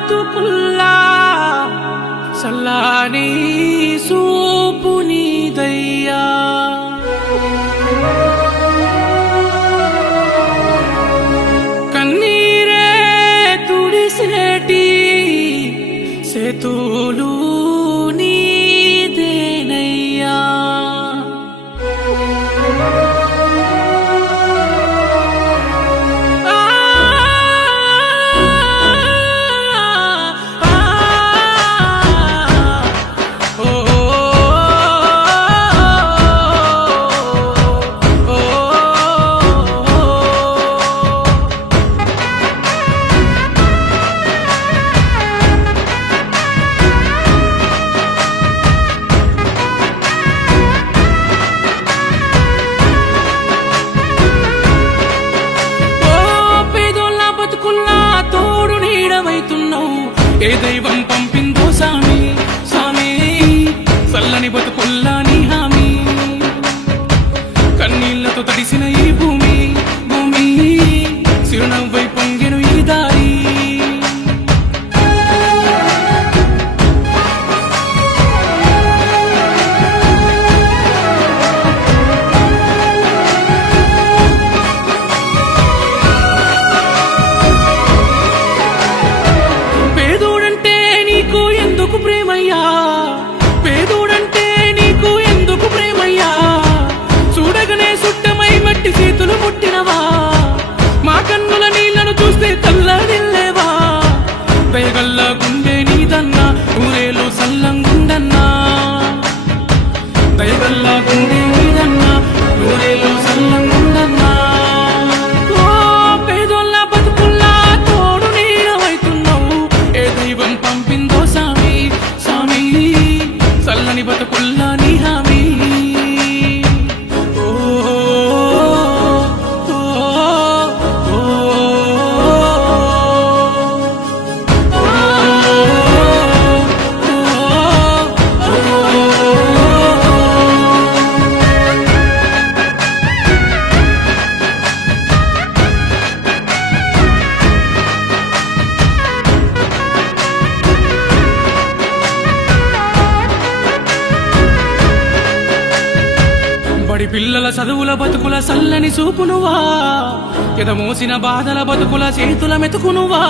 బతుకుల్లా సల్లాని సూపు నీదయ్యా కన్నీరే తుడిసేటి సేతులు నీదేనయ్యా ఏ దైవం పంపిందో సామి సామి చల్లని బతుకుల్లా నీ హామీ కన్నీళ్లతో తడిసిన ఈ భూమి భూమి చిరునవ్వై పొంగెను ఈ దారి ప్రేమయ్యా పేదోడంటే నీకు ఎందుకు ప్రేమయ్యా చూడగనే సుట్టమై మట్టి చేతులు ముట్టినవా మా కన్నుల నీళ్లను చూస్తే తల్లడిల్లేవా దయగల్ల గుండె నీదన్నా ఊరేలో సల్లంగుండన్నా దయగల్ల గుండె నీదన్నా ఊరేలో సల్లంగుండన్నా పేదోళ్ళ బతుకుల్లా తోడు నీడవైతున్నావు ఏ దైవం పంపిందో సామి చల్లని బతుకుల్లా నీ హామీ బడి పిల్లల చదువుల బతుకుల సల్లని చూపునువా ఎదమోసిన బాధల బతుకుల చేతుల మెతుకునువా